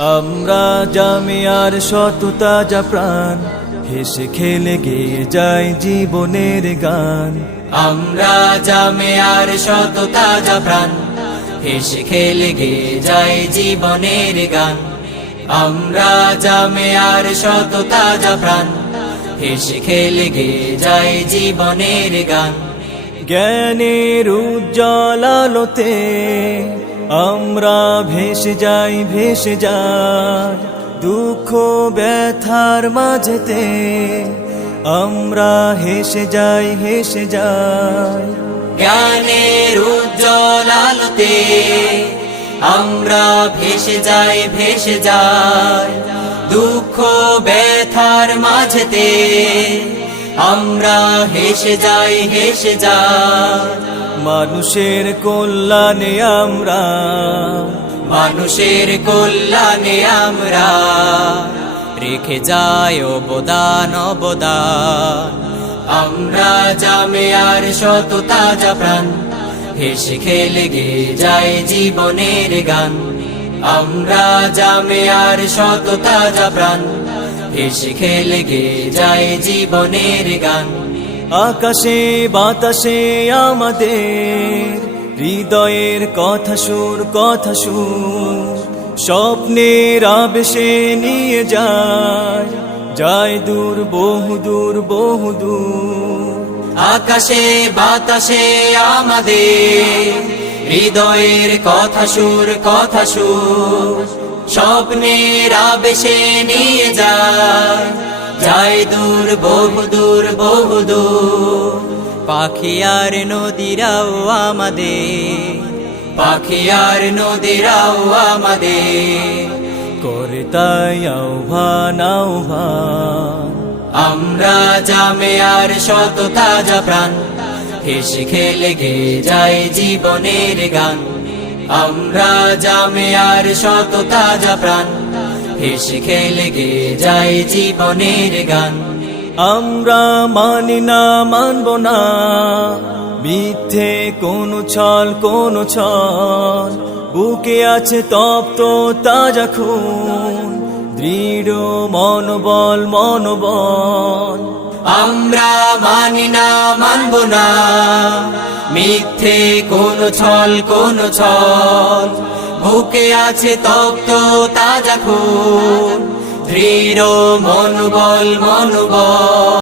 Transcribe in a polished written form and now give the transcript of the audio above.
আমরা জামিয়ার শত তাজা প্রাণ, হেসে খেলে গেয়ে যায় জীবনের গান। আমরা জামিয়ার শত তাজা প্রাণ, হেসে খেলে গেয়ে যায় জীবনের গান। আমরা জামিয়ার শত তাজা প্রাণ, হেসে খেলে গেয়ে যায় জীবনের গান। জ্ঞানের উজ্জ্বল আলোতে আমরা ভেসে যাই, ভেসে যাই দুঃখ ব্যথার মাঝেতে। আমরা হেসে যাই, হেসে যাই। জ্ঞানের উজ্জ্বল আলোতে আমরা ভেসে যাই, ভেসে যাই দুঃখ ব্যথার মাঝেতে। আমরা হেসে যাই, হেসে যাই। মানুষের কল্যাণে আমরা, মানুষের কল্যাণে আমরা রেখে যাই অবদান, অবদান। আমরা জামিয়ার শত তাজা প্রাণ, হেসে খেলে গেয়ে যায় জীবনের গান। আমরা জামিয়ার শত তাজা প্রাণ, হেসে খেলে গেয়ে যায় জীবনের গান। আকাশে বাতাসে আমাদের হৃদয়ের কথা সুর, কথা সুর স্বপ্নের আবেশে নিয়ে যায়, যায় দূর, বহুদূর, বহুদূর। আকাশে বাতাসে আমাদের হৃদয়ের কথা সুর, কথা সুর স্বপ্নের আবেশে নিয়ে যায়, যায় দূর, বহুদূর, বহুদূর। পাখি আর নদীরাও আমাদের, পাখি আর নদীরাও আমাদের করে তাই আহ্বান, আহ্বান। আমরা জামিয়ার শত তাজা প্রাণ, হেসে খেলে গেয়ে যায় জীবনের গান। আমরা জামিয়ার শত তাজা প্রাণ, হেসে খেলে গেয়ে যায় জীবনের গান। আমরা মানি না, মানব না মিথ্যে কোনো ছল, কোনো ছল। বুকে আছে তপ্ত তাজা খুন, দৃঢ় মনোবল, মনোবল। আমরা মানি না, মানব না মিথ্যে কোনো ছল, কোনো ছল। বুকে আছে তপ্ত তাজা খুন, দৃঢ় মনোবল, মনোবল।